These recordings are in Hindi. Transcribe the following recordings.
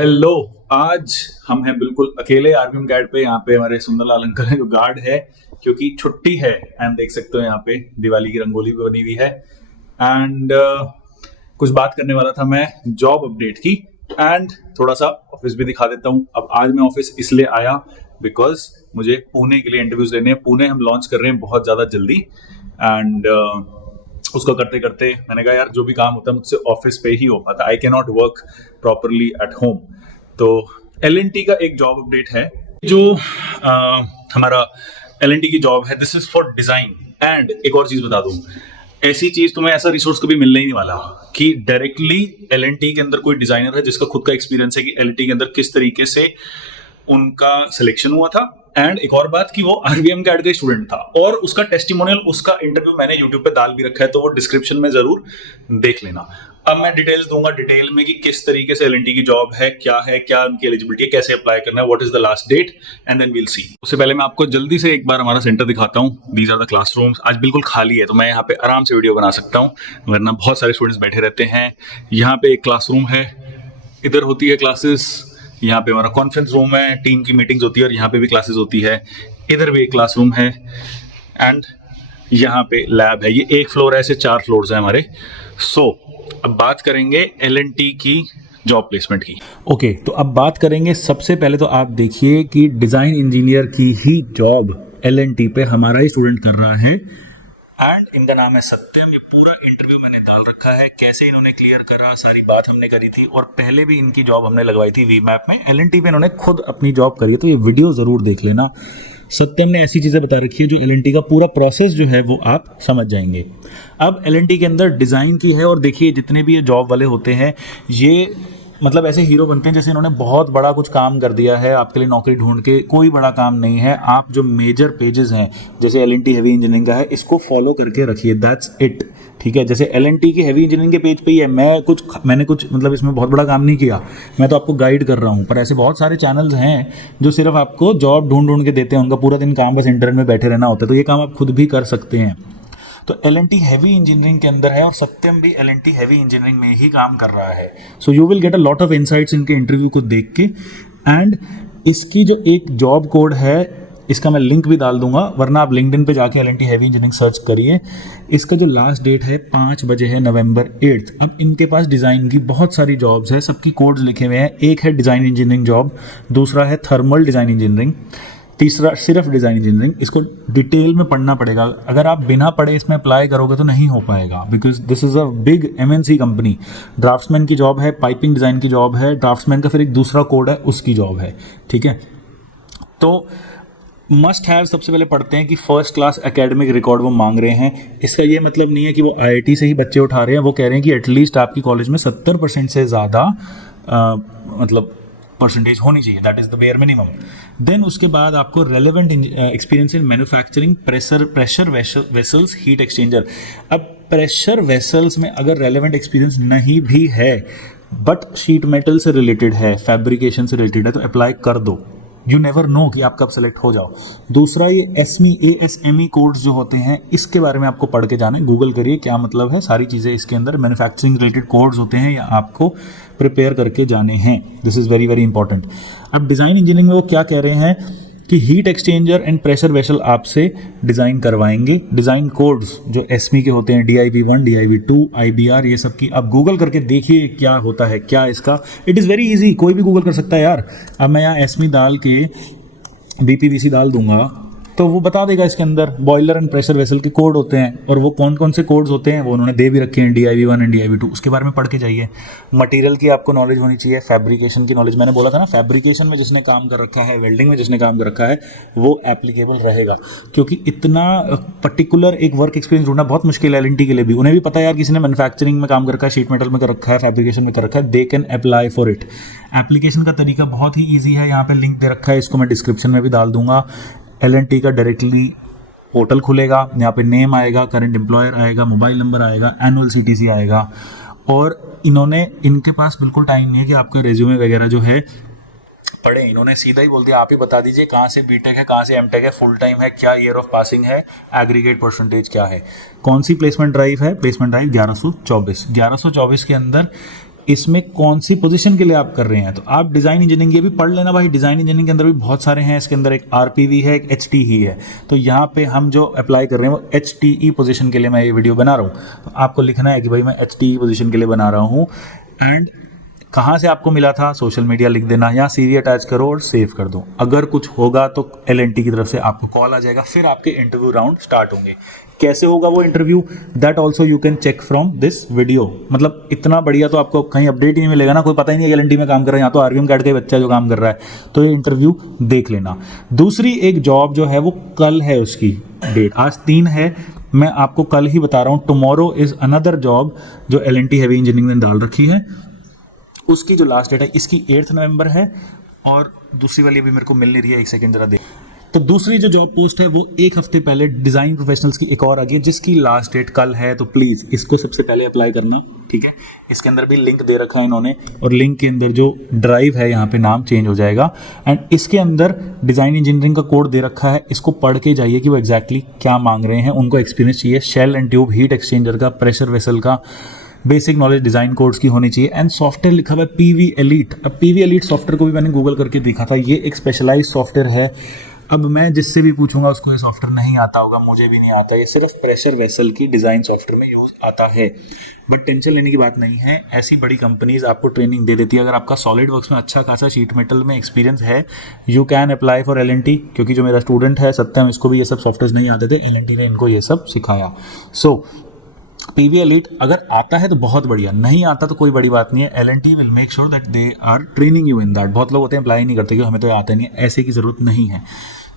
हेलो। आज हम हैं बिल्कुल अकेले आरबीएम गार्ड पे। यहाँ पे हमारे सुंदरलाल अंकल है जो गार्ड है, क्योंकि छुट्टी है। एंड देख सकते हो यहाँ पे दिवाली की रंगोली भी बनी हुई है। एंड कुछ बात करने वाला था मैं जॉब अपडेट की, एंड थोड़ा सा ऑफिस भी दिखा देता हूँ। अब आज मैं ऑफिस इसलिए आया बिकॉज मुझे पुणे के लिए इंटरव्यूज लेने हैं। पुणे हम लॉन्च कर रहे हैं बहुत ज्यादा जल्दी। एंड उसको करते करते मैंने कहा यार जो भी काम होता है मुझसे ऑफिस पे ही हो पाता, I can not work properly at home. तो L&T का एक जॉब अपडेट है जो हमारा L&T की जॉब है। This is for design. And एक और चीज बता दूं, ऐसी चीज तुम्हें ऐसा रिसोर्स कभी मिलने ही नहीं वाला कि डायरेक्टली L&T के अंदर कोई डिजाइनर है जिसका खुद का एक्सपीरियंस है कि L&T के अंदर किस तरीके से उनका सिलेक्शन हुआ था। एंड एक और बात कि वो आरबीएम कैड का स्टूडेंट था और उसका टेस्टिमोनियल, उसका इंटरव्यू मैंने यूट्यूब पे डाल भी रखा है, तो वो डिस्क्रिप्शन में जरूर देख लेना। अब मैं डिटेल्स दूंगा डिटेल में कि किस तरीके से L&T की जॉब है, क्या उनकी एलिजिबिलिटी है, कैसे अप्लाई करना है, what is the last date, and then we'll see. उससे पहले मैं आपको जल्दी से एक बार हमारा सेंटर दिखाता हूँ। These are the classrooms. आज बिल्कुल खाली है तो मैं यहाँ पे आराम से वीडियो बना सकता हूँ, वरना बहुत सारे स्टूडेंट्स बैठे रहते हैं। यहाँ पे एक क्लासरूम है, इधर होती है क्लासेस। यहाँ पे हमारा कॉन्फ्रेंस रूम है, टीम की मीटिंग्स होती है और यहाँ पे भी क्लासेस होती है। इधर भी एक क्लासरूम है एंड यहाँ पे लैब है। ये एक फ्लोर है, ऐसे 4 फ्लोर्स हैं हमारे। अब बात करेंगे L&T की जॉब प्लेसमेंट की। ओके, तो अब बात करेंगे सबसे पहले तो आप देखिए कि डिजाइन इंजीनियर की ही जॉब L&T पे हमारा ही स्टूडेंट कर रहा है। एंड इनका नाम है सत्यम। ये पूरा इंटरव्यू मैंने डाल रखा है, कैसे इन्होंने क्लियर करा, सारी बात हमने करी थी। और पहले भी इनकी जॉब हमने लगवाई थी वीमैप में। L&T पे इन्होंने खुद अपनी जॉब करी है, तो ये वीडियो जरूर देख लेना। सत्यम ने ऐसी चीजें बता रखी है जो L&T का पूरा प्रोसेस जो है वो आप समझ जाएंगे। अब L&T के अंदर डिजाइन की है, और देखिए जितने भी ये जॉब वाले होते हैं ये मतलब ऐसे हीरो बनते हैं जैसे इन्होंने बहुत बड़ा कुछ काम कर दिया है आपके लिए नौकरी ढूंढ के। कोई बड़ा काम नहीं है। आप जो मेजर पेजेस हैं जैसे L&T हैवी इंजीनियरिंग का है, इसको फॉलो करके रखिए, दैट्स इट। ठीक है, जैसे L&T की हैवी इंजीनियरिंग के पेज पे ही है। मैंने कुछ मतलब इसमें बहुत बड़ा काम नहीं किया, मैं तो आपको गाइड कर रहा हूँ। पर ऐसे बहुत सारे चैनल्स हैं जो सिर्फ आपको जॉब ढूंढ ढूंढ के देते हैं, उनका पूरा दिन काम बस इंटरनेट में बैठे रहना होता है। तो ये काम आप खुद भी कर सकते हैं। तो L&T हैवी इंजीनियरिंग के अंदर है और सत्यम भी L&T हैवी इंजीनियरिंग में ही काम कर रहा है। So you will get a lot of insights इनके इंटरव्यू को देख के। एंड इसकी जो एक जॉब कोड है, इसका मैं लिंक भी डाल दूंगा, वरना आप लिंक्डइन पे जाके L&T हैवी इंजीनियरिंग सर्च करिए। इसका जो लास्ट डेट है 5 बजे है, November 8। अब इनके पास डिज़ाइन की बहुत सारी जॉब्स है, सबकी कोड्स लिखे हुए हैं। एक है डिज़ाइन इंजीनियरिंग जॉब, दूसरा है थर्मल डिज़ाइन इंजीनियरिंग, तीसरा सिर्फ डिज़ाइन इंजीनियरिंग। इसको डिटेल में पढ़ना पड़ेगा। अगर आप बिना पढ़े इसमें अप्लाई करोगे तो नहीं हो पाएगा, because this is a big MNC company. Draughtsman की जॉब है, पाइपिंग डिज़ाइन की जॉब है, ड्राफ्ट्समैन का फिर एक दूसरा कोड है, उसकी जॉब है। ठीक है, तो मस्ट हैव सबसे पहले पढ़ते हैं कि फर्स्ट क्लास एकेडमिक रिकॉर्ड वो मांग रहे हैं। इसका ये मतलब नहीं है कि वो IIT से ही बच्चे उठा रहे हैं। वो कह रहे हैं कि एटलीस्ट आपकी कॉलेज में 70% से ज़्यादा मतलब परसेंटेज होनी चाहिए, that is the bare minimum. Then उसके बाद आपको relevant experience in manufacturing pressure vessels heat exchanger. अब प्रेशर वेसल्स में अगर रेलेवेंट एक्सपीरियंस नहीं भी है बट शीट मेटल से रिलेटेड है, फैब्रिकेशन से रिलेटेड है, तो अप्लाई कर दो। यू नेवर नो कि आप कब सेलेक्ट हो जाओ। दूसरा, ये ASME कोड्स जो होते हैं इसके बारे में आपको पढ़ के जाना है। गूगल करिए क्या मतलब है, सारी चीज़ें इसके अंदर मैन्युफैक्चरिंग रिलेटेड कोड्स होते हैं, या आपको प्रिपेयर करके जाने हैं। This is very very important. अब डिज़ाइन इंजीनियरिंग में वो क्या कह रहे हैं कि heat exchanger and pressure vessel आपसे डिज़ाइन करवाएंगे। डिज़ाइन कोड्स जो SME के होते हैं, DIV1, DIV2, IBR, ये सब की आप गूगल करके देखिए क्या होता है, क्या इसका। इट इज़ वेरी इजी, कोई भी गूगल कर सकता है यार। अब मैं यहाँ SME डाल के BPVC डाल दूंगा तो वो बता देगा इसके अंदर बॉयलर एंड प्रेशर वेसल के कोड होते हैं, और वो कौन कौन से कोड्स होते हैं वो उन्होंने दे भी रखे हैं, DIV1 एंड DIV2। उसके बारे में पढ़ के जाइए। मटेरियल की आपको नॉलेज होनी चाहिए, फैब्रिकेशन की नॉलेज। मैंने बोला था ना, फैब्रिकेशन में जिसने काम कर रखा है, वेल्डिंग में जिसने काम कर रखा है, वो एप्लीकेबल रहेगा। क्योंकि इतना पर्टिकुलर एक वर्क एक्सपीरियंस ढूंढना बहुत मुश्किल है L&T के लिए भी। उन्हें भी पता है यार किसी ने मैन्युफैक्चरिंग में काम कर रखा है, शीट मेटल में कर रखा है, फैब्रिकेशन में कर रखा है, they can apply for it. Application का तरीका बहुत ही ईजी है, यहाँ पे लिंक दे रखा है, इसको मैं डिस्क्रिप्शन में भी डाल दूंगा। L&T का डायरेक्टली पोर्टल खुलेगा, यहाँ पे नेम आएगा, करंट एम्प्लॉयर आएगा, मोबाइल नंबर आएगा, एनुअल CTC आएगा। और इनके पास बिल्कुल टाइम नहीं है कि आपका रेज्यूमे वगैरह जो है पढ़े। इन्होंने सीधा ही बोल दिया, आप ही बता दीजिए कहाँ से BTech है, कहाँ से MTech है, फुल टाइम है, क्या ईयर ऑफ पासिंग है, एग्रीगेट परसेंटेज क्या है। कौन सी प्लेसमेंट ड्राइव है? प्लेसमेंट ड्राइव 1124 के अंदर इसमें कौन सी पोजीशन के लिए आप कर रहे हैं। तो आप डिज़ाइन इंजीनियरिंग ये भी पढ़ लेना भाई, डिज़ाइन इंजीनियरिंग के अंदर भी बहुत सारे हैं, इसके अंदर एक आरपीवी है, एक एचटीई है। तो यहाँ पे हम जो अप्लाई कर रहे हैं वो एचटीई पोजीशन के लिए मैं ये वीडियो बना रहा हूँ। तो आपको लिखना है कि भाई मैं एचटीई पोजीशन के लिए बना रहा हूँ। एंड कहाँ से आपको मिला था, सोशल मीडिया लिख देना, यहाँ सीवी अटैच करो और सेव कर दो। अगर कुछ होगा तो एलएनटी की तरफ से आपको कॉल आ जाएगा, फिर आपके इंटरव्यू राउंड स्टार्ट होंगे। कैसे होगा वो interview, that also you can check from this video. मतलब इतना बढ़िया तो आपको कहीं अपडेट ही नहीं मिलेगा ना, कोई पता ही नहीं है एलएनटी में काम कर रहा है, यहाँ तो आरवीएम गार्ड का बच्चा जो काम कर रहा है। तो ये इंटरव्यू देख लेना। दूसरी एक जॉब जो है वो कल है, उसकी डेट आज 3 है, मैं आपको कल ही बता रहा हूँ। टुमारो इज अनदर जॉब जो एलएनटी हैवी इंजीनियरिंग ने डाल रखी है, उसकी जो लास्ट डेट है इसकी 8 नवंबर है। और दूसरी वाली अभी मेरे को मिल नहीं रही है, एक सेकंड जरा देख। तो दूसरी जो जॉब पोस्ट है वो एक हफ्ते पहले डिज़ाइन प्रोफेशनल्स की एक और आ गई है, जिसकी लास्ट डेट कल है। तो प्लीज़ इसको सबसे पहले अप्लाई करना, ठीक है। इसके अंदर भी लिंक दे रखा है इन्होंने, और लिंक के अंदर जो ड्राइव है यहाँ पे नाम चेंज हो जाएगा। एंड इसके अंदर डिज़ाइन इंजीनियरिंग का कोड दे रखा है, इसको पढ़ के जाइए कि वो एग्जैक्टली क्या मांग रहे हैं। उनको एक्सपीरियंस चाहिए shell and tube, heat exchanger का, प्रेशर वेसल का, बेसिक नॉलेज डिज़ाइन कोड्स की होनी चाहिए। एंड सॉफ्टवेयर लिखा हुआ है पीवी एलीट। अब पीवी एलीट सॉफ्टवेयर को भी मैंने गूगल करके देखा था, ये एक स्पेशलाइज सॉफ्टवेयर है। अब मैं जिससे भी पूछूंगा उसको ये सॉफ्टवेयर नहीं आता होगा, मुझे भी नहीं आता, ये सिर्फ प्रेशर वेसल की डिज़ाइन सॉफ्टवेयर में यूज़ आता है। बट टेंशन लेने की बात नहीं है, ऐसी बड़ी कंपनीज आपको ट्रेनिंग दे देती है। अगर आपका सॉलिड वर्क्स में अच्छा खासा शीट मेटल में एक्सपीरियंस है, you can apply for L and T. क्योंकि जो मेरा स्टूडेंट है सत्यम, इसको भी ये सब सॉफ्टवेयर नहीं आते थे, एलएनटी ने इनको ये सब सिखाया। सो पीवी एलीट अगर आता है तो बहुत बढ़िया, नहीं आता तो कोई बड़ी बात नहीं है। L and T will make sure that they are training you in that. बहुत लोग होते हैं अप्लाई नहीं करते कि हमें तो आता नहीं है, ऐसे की जरूरत नहीं है।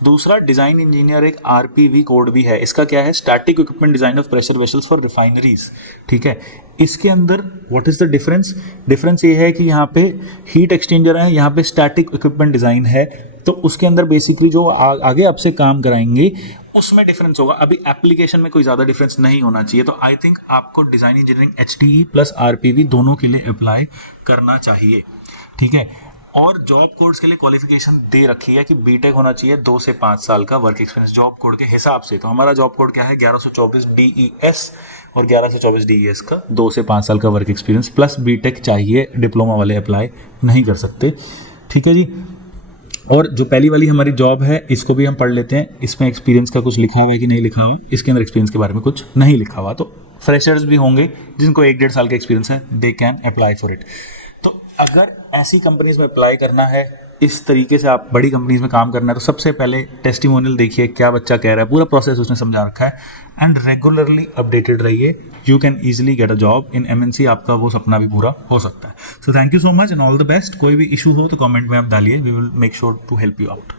दूसरा डिजाइन इंजीनियर एक आरपीवी कोड भी है, इसका क्या है, static equipment design of pressure vessels for refineries, ठीक है। इसके अंदर what is the difference, difference ये है कि यहाँ पे हीट एक्सचेंजर है, यहाँ पे स्टैटिक इक्विपमेंट डिजाइन है। तो उसके अंदर बेसिकली जो आगे आपसे काम कराएंगे उसमें डिफरेंस होगा। अभी एप्लीकेशन में कोई ज्यादा डिफरेंस नहीं होना चाहिए। तो आई थिंक आपको डिजाइन इंजीनियरिंग एचटीई प्लस आरपीवी दोनों के लिए अप्लाई करना चाहिए, ठीक है। और जॉब कोड्स के लिए क्वालिफिकेशन दे रखी है कि बीटेक होना चाहिए, 2 से 5 साल का वर्क एक्सपीरियंस जॉब कोड के हिसाब से। तो हमारा जॉब कोड क्या है, 1124 DES, और 1124 DES का 2 से 5 साल का वर्क एक्सपीरियंस प्लस बीटेक चाहिए। डिप्लोमा वाले अप्लाई नहीं कर सकते, ठीक है जी। और जो पहली वाली हमारी जॉब है इसको भी हम पढ़ लेते हैं। इसमें एक्सपीरियंस का कुछ लिखा हुआ है कि नहीं लिखा हुआ, इसके अंदर एक्सपीरियंस के बारे में कुछ नहीं लिखा हुआ। तो फ्रेशर्स भी होंगे जिनको 1-1.5 साल का एक्सपीरियंस है, they can apply for it. तो अगर ऐसी कंपनीज में अप्लाई करना है, इस तरीके से आप बड़ी कंपनीज में काम करना है, तो सबसे पहले टेस्टिमोनियल देखिए क्या बच्चा कह रहा है, पूरा प्रोसेस उसने समझा रखा है। एंड रेगुलरली अपडेटेड रहिए, you can easily get a job in MNC, आपका वो सपना भी पूरा हो सकता है। So thank you so much and all the best. कोई भी इशू हो तो कमेंट में आप डालिए, we will make sure to help you out.